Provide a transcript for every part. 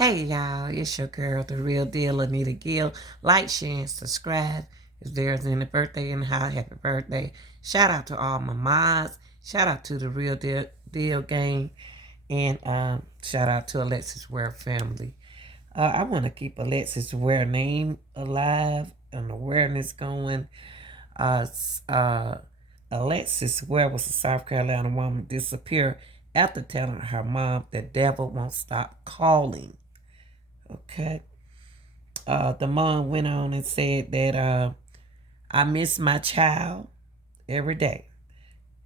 Hey y'all, it's your girl, the real deal, Anita Gill. Like, share, and subscribe. If there's any birthday in the house, happy birthday. Shout out to all my mods. Shout out to the real deal gang. And shout out to Alexis Ware family. I want to keep Alexis Ware name alive and awareness going. Uh, Alexis Ware was a South Carolina woman disappeared after telling her mom the devil won't stop calling. Okay. The mom went on and said that I miss my child every day.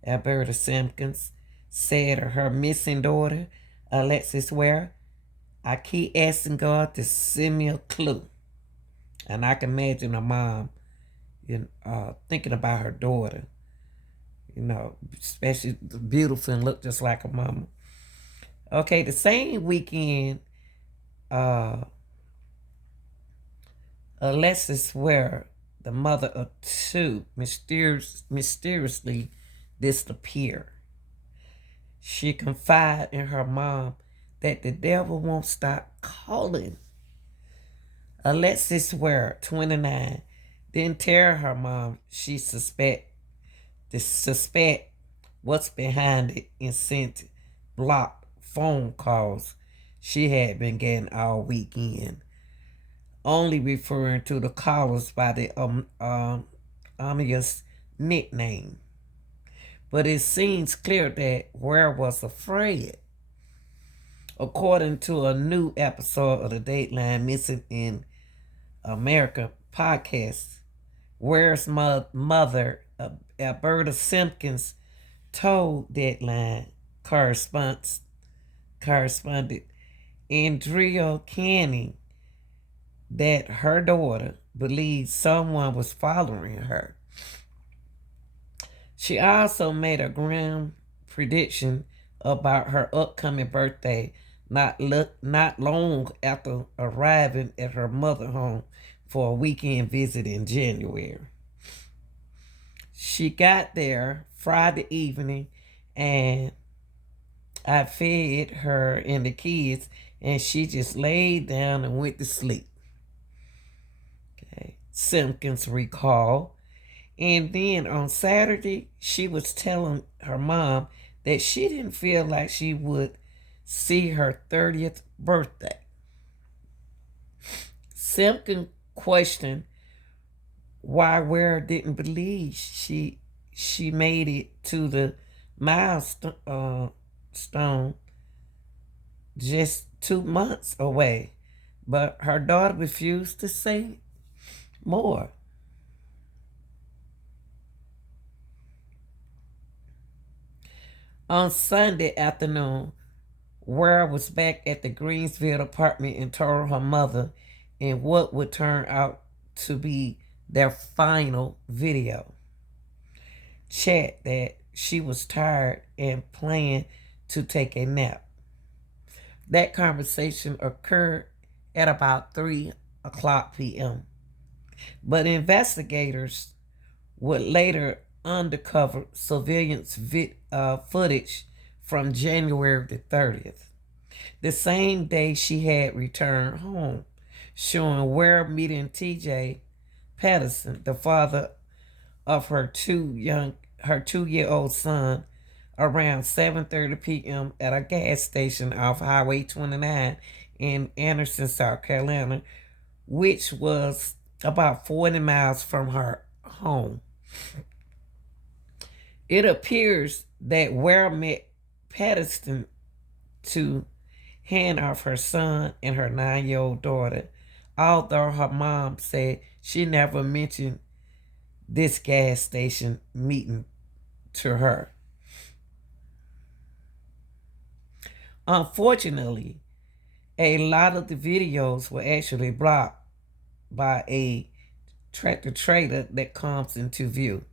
Alberta Simpkins said of her missing daughter, Alexis Ware, I keep asking God to send me a clue. And I can imagine a mom thinking about her daughter, especially beautiful and look just like her mama. Okay, the same weekend, Alexis Ware, the mother of two, mysteriously disappeared. She confided in her mom that the devil won't stop calling. Alexis Ware, 29, didn't tell her mom she suspect what's behind it and sent blocked phone calls she had been getting all weekend, only referring to the callers by the ominous nickname. But it seems clear that Ware was afraid. According to a new episode of the Dateline Missing in America podcast, Ware's mother, Alberta Simpkins, told Deadline correspondent Andrea Canning that her daughter believed someone was following her. She also made a grim prediction about her upcoming birthday not long after arriving at her mother's home for a weekend visit in January. She got there Friday evening and I fed her and the kids and she just laid down and went to sleep. Okay. Simpkins recalled. And then on Saturday, she was telling her mom that she didn't feel like she would see her 30th birthday. Simpkins questioned why Ware didn't believe she made it to the milestone just 2 months away, but her daughter refused to say more. On Sunday afternoon, Ware was back at the Greensville apartment and told her mother in what would turn out to be their final video chat that she was tired and planned to take a nap. That conversation occurred at about 3:00 p.m. But investigators would later uncover surveillance footage from January the 30th, the same day she had returned home, showing Ware meeting T.J. Patterson, the father of her 2-year-old son, around 7:30 p.m. at a gas station off Highway 29 in Anderson, South Carolina, which was about 40 miles from her home. It appears that Ware met Patterson to hand off her son and her 9-year-old daughter, although her mom said she never mentioned this gas station meeting to her. Unfortunately, a lot of the videos were actually blocked by a tractor trailer that comes into view.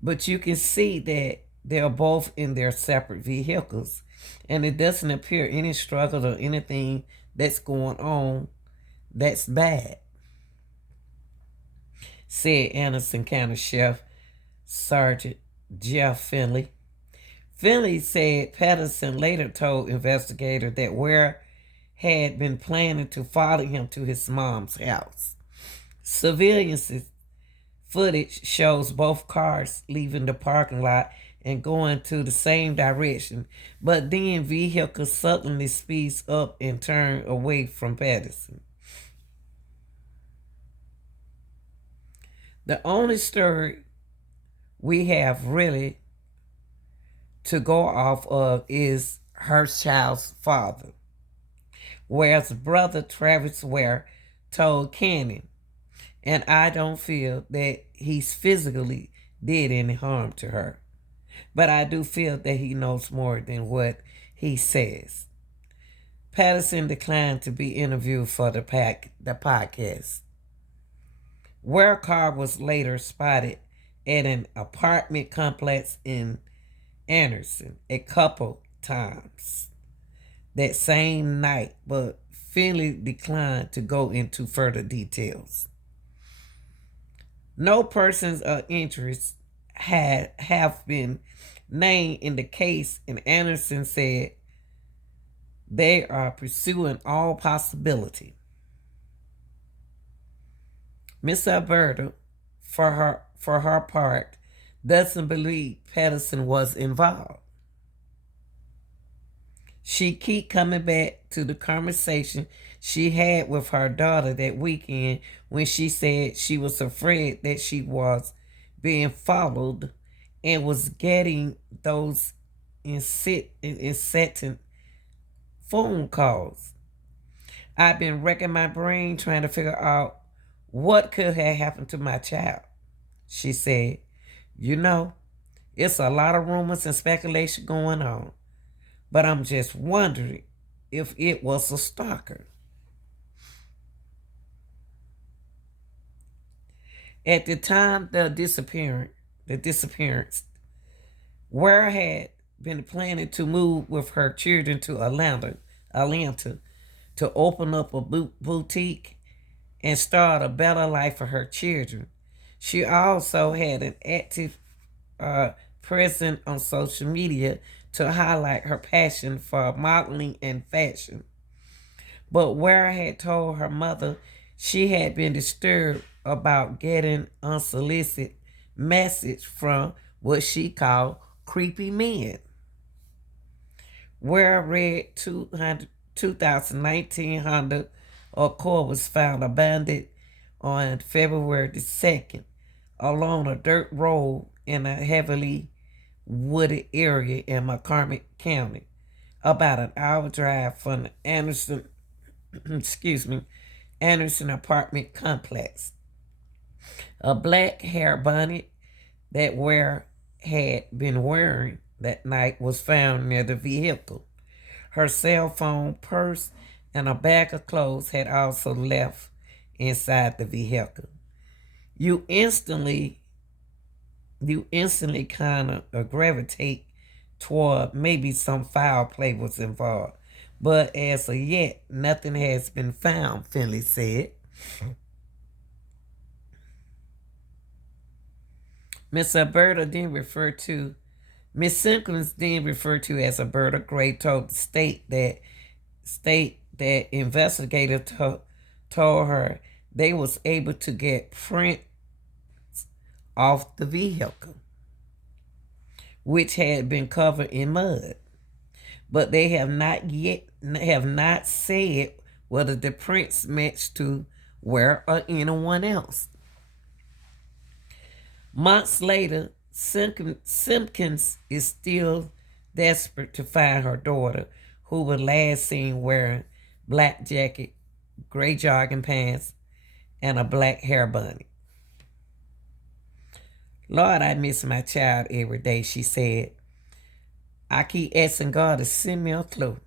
But you can see that they're both in their separate vehicles, and it doesn't appear any struggle or anything that's going on that's bad, said Anderson County Sheriff Sergeant Jeff Finley. Finley said Patterson later told investigators that Ware had been planning to follow him to his mom's house. Surveillance footage shows both cars leaving the parking lot and going to the same direction, but then vehicle suddenly speeds up and turns away from Patterson. The only story we have really to go off of is her child's father, Ware's brother Travis Ware told Cannon, and I don't feel that he's physically did any harm to her, but I do feel that he knows more than what he says. Patterson declined to be interviewed for the podcast. Ware car was later spotted at an apartment complex in Anderson a couple times that same night, but Finley declined to go into further details. No persons of interest have been named in the case, and Anderson said they are pursuing all possibility. Miss Alberta, for her part, doesn't believe Patterson was involved. She keep coming back to the conversation she had with her daughter that weekend when she said she was afraid that she was being followed and was getting those incessant phone calls. I've been wrecking my brain trying to figure out what could have happened to my child, she said. You know, it's a lot of rumors and speculation going on, but I'm just wondering if it was a stalker. At the time the disappearance, Ware had been planning to move with her children to Atlanta to open up a boutique and start a better life for her children. She also had an active presence on social media to highlight her passion for modeling and fashion. But Ware had told her mother she had been disturbed about getting unsolicited message from what she called creepy men. Ware red 2019 Honda Accord was found abandoned on February the 2nd along a dirt road in a heavily wooded area in McCormick County, about an hour drive from the Anderson apartment complex. A black hair bonnet that Ware had been wearing that night was found near the vehicle. Her cell phone, purse, and a bag of clothes had also left inside the vehicle. You instantly kind of gravitate toward maybe some foul play was involved. But as of yet, nothing has been found, Finley said. Miss Simpkins, then referred to as Alberta Gray, told the state that investigators told her they was able to get prints off the vehicle, which had been covered in mud. But they have not said whether the prints matched to Ware or anyone else. Months later, Simpkins is still desperate to find her daughter, who was last seen wearing black jacket, gray jogging pants, and a black hair bunny. Lord, I miss my child every day, she said. I keep asking God to send me a clue.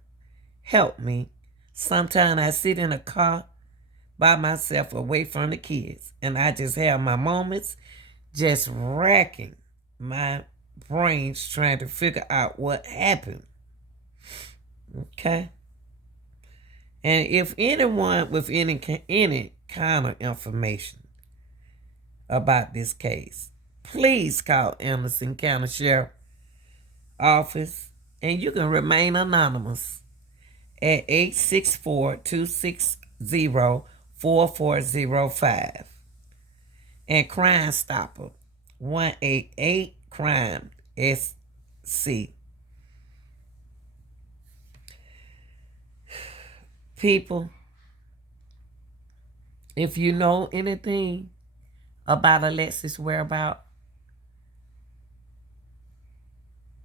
Help me. Sometimes I sit in a car by myself away from the kids, and I just have my moments just racking my brains trying to figure out what happened. Okay? And if anyone with any kind of information about this case, please call Anderson County Sheriff Office, and you can remain anonymous. at 864-260-4405. And Crime Stopper 188 Crime SC. People, if you know anything about Alexis' whereabouts,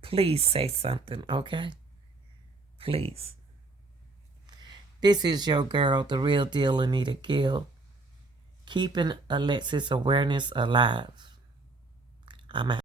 please say something, okay? Please. This is your girl, the real deal, Anita Gill, keeping Alexis' awareness alive. I'm out.